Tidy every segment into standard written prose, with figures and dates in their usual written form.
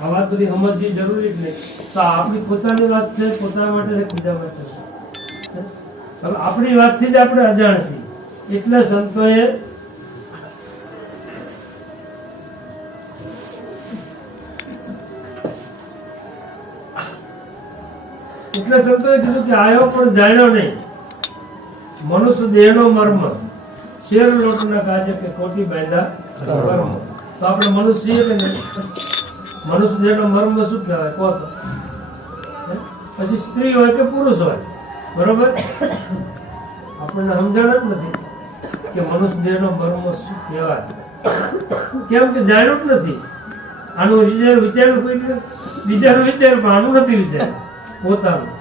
આ વાત બધી સમજવી જરૂરી જ નહીં. તો આપણી પોતાની વાત છે, પોતાના માટે છે, બીજા માટે છે. હવે આપણી વાતથી જ આપણે અજાણ છીએ. એટલે સંતોએ કીધું કે આયો પણ જાણ્યો નહીં મનુષ્ય દેહનો મર્મ, શેર લોટના કાજે કે ખોટી બાંધ્યા મર્મ. તો આપણે મનુષ્ય છીએ કે નહીં? મનુષ્ય દેહનો મર્મ શું કહેવાય કહો તો? પછી સ્ત્રી હોય કે પુરુષ હોય, બરોબર? આપણને સમજણ જ નથી કે મનુષ્ય દેહનો મર્મ શું કહેવાય. કેમ કે જાણ્યું જ નથી. આનું વિચાર્યું કોઈ બીજાનું વિચાર્યું પણ આનું નથી વિચાર્યું, પોતાનું.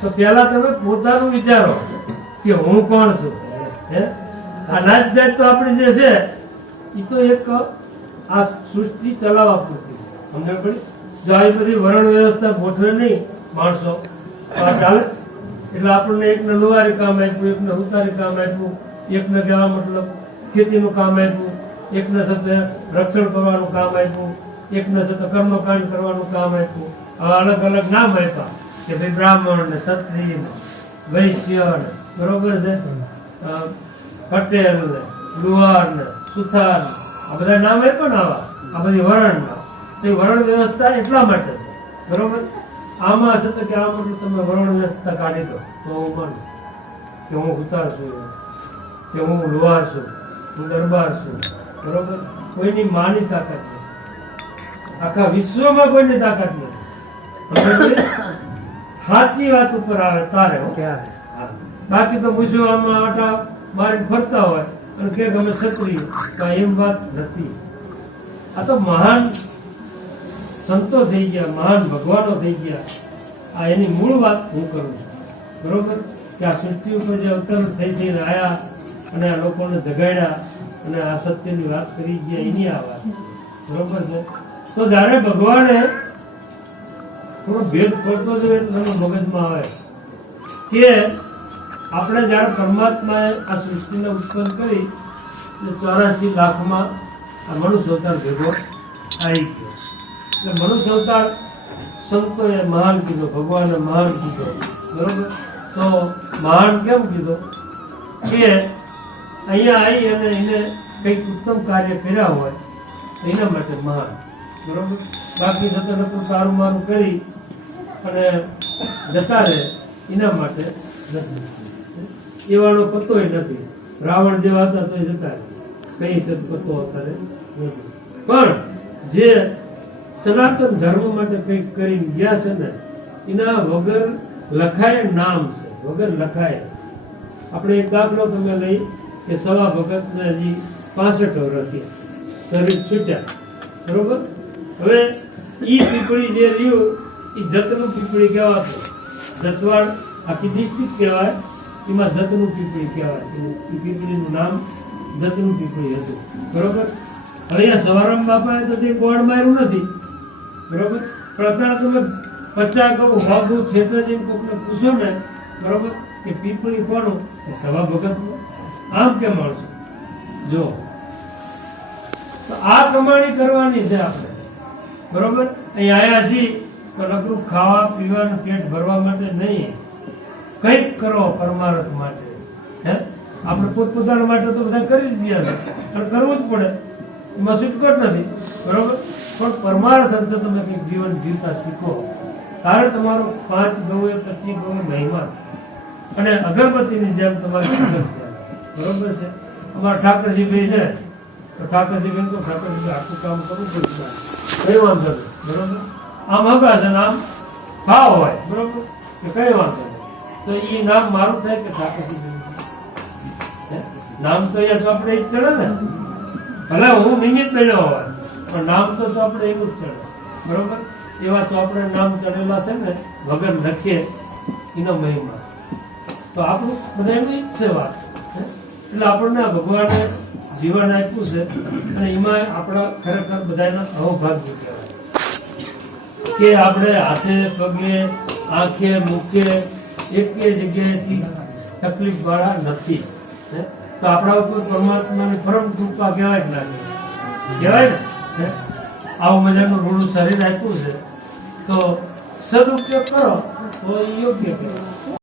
તો પેલા તમે પોતાનું વિચારો કે હું કોણ છું. હે આ નાત જાત તો આપણી જે છે એ તો એક આ સૃષ્ટિ ચલાવવા પૂરતી સમજણ પડી. જો આવી બધી વરણ વ્યવસ્થા ગોઠવે નહીં માણસો તો આ ચાલે. એટલે આપણને એકને લુહારી કામ આપ્યું, એકને ઉતારી કામ આપ્યું, એકને કહેવા મતલબ ખેતીનું કામ આપ્યું, એકને સાથે રક્ષણ કરવાનું કામ આપ્યું, એકને સાથે કર્મકાંડ કરવાનું કામ આપ્યું. અલગ અલગ નામ આપ્યા કે ભાઈ બ્રાહ્મણ ને ક્ષત્રિય ને વૈશ્ય ને, બરોબર છે, પટેલ ને લુહાર ને સુથાર, આ બધા નામ આપ્યા ને આવા, આ બધી વરણના. તો વરણ વ્યવસ્થા એટલા માટે છે, બરોબર? આમાં છે તો કે આ મતલબ તમે વરણ વ્યવસ્થા કાઢી દો તો હું માનું કે હું સુથાર છું, કે હું લુહાર છું, હું દરબાર છું, બરોબર? કોઈની માની તાકાત નથી, આખા વિશ્વમાં કોઈની તાકાત નથી. સાચી વાત ઉપર આવે તારે. બાકી તો મૂછો આમાં આટા મારી ફરતા હોય અને કે ગમે ક્ષત્રિય, તો એમ વાત નથી. આ તો મહાન સંતો થઈ ગયા, મહાન ભગવાનો થઈ ગયા. આ એની મૂળ વાત હું કરું છું, બરોબર? કે આ સૃષ્ટિ ઉપર જે અવતરણ થઈ થઈને આવ્યા અને આ લોકોને જગાડ્યા અને આ સત્યની વાત કરી ગયા, એની આ વાત, બરોબર છે. તો જયારે ભગવાને થોડો ભેદ પડતો જ એટલે મગજમાં આવે કે આપણે જયારે પરમાત્માએ આ સૃષ્ટિને ઉત્પન્ન કરી 84 લાખમાં આ મનુષ્ય અવતાર ભેગો આવી ગયો. એટલે મનુષ્ય અવતાર સંતોએ મહાન કીધો, ભગવાને મહાન કીધો, બરોબર? તો મહાન કેમ કીધો કે અહીંયા આવી અને એને કંઈક ઉત્તમ કાર્ય કર્યા હોય એના માટે મહાન, બરોબર? બાકી જતો નતું તારું મારું કરી અને જતા રહે એના માટે નથી. એવાનો પતોય નથી. રાવણ જેવા હતા તો જતા રહે, કઈ સદપતો અત્યારે નથી. પણ જે સનાતન ધર્મ માટે કંઈક કરીને ગયા છે ને એના વગર લખાય નામ છે, વગર લખાય. આપણે એક દાખલો તમે લઈ કે સવા ભગતને હજી 65 વર્ષ થયા, શરીર છૂટ્યા, બરોબર? હવે ઈ પીપળી જે રહ્યું એ જતનું પીપળી કહેવાતું. જતવાડ આખી ડિસ્ટ્રિક્ટ કહેવાય, એમાં જતનું પીપળી કહેવાય. એ પીપળીનું નામ જતનું પીપળી હતું, બરોબર? હવે અહીંયા સવારામ બાપાએ તો તે બોર્ડ માર્યું નથી, બરોબર? પણ અત્યારે તમે 50 કહું વાગું છેટે જઈને કોઈને પૂછો ને, બરોબર, કે પીપળી કોનું, કે સવા ભગતનું. આમ કેમ મળશે? જો તો આ કમાણી કરવાની છે આપણે, બરોબર? અહીં આયા છીએ તો નકરું ખાવા પીવાનું પેટ ભરવા માટે નહીં, કંઈક કરો પરમાર્થ માટે. હે આપણે પોતપોતાના માટે તો બધા કરી જ ગયા છે, પણ કરવું જ પડે, એમાં છૂટકોટ નથી, બરોબર? પણ પરમાર્થ અર્થે તમે કંઈક જીવન જીવતા શીખો ત્યારે તમારો 5 ગૌએ 25 ગૌએ મહિમા અને અગરબત્તીની જેમ તમારી બરોબર છે. અમારા ઠાકરજી ભાઈ છે તો ઠાકરજી ભાઈ તો ઠાકરજી આખું કામ કરવું પડશે, કઈ વાંધો નહીં, બરોબર? આમ હગા છે ને આમ ભાવ હોય, બરોબર, કે કઈ વાંધો નહીં. તો એ નામ મારું થાય કે ઠાકરજી નામ તો અહીંયા આપણે જ ચડે ને. ભલે હું નિમિત્ત બન્યો હોય પણ નામ તો આપણે એવું જ ચડે, બરોબર? એવા તો આપણે નામ ચડેલા છે ને વગર લખીએ એનો મહિમા. તો આપણું બધા એનું જ છે વાત. એટલે આપણને આ ભગવાને જીવન આપ્યું છે અને એમાં આપણા ખરેખર બધાના અહોભાગ્ય કહેવાય કે આપણે હાથે પગે આંખે મુખે એક જગ્યાએથી તકલીફ વાળા નથી. તો આપણા ઉપર પરમાત્માની પરમ કૃપા કહેવાય જ લાગે, કહેવાય ને? આવું મજાનું રૂડું શરીર આપ્યું છે તો સદુપયોગ કરો તો એ યોગ્ય કહેવાય.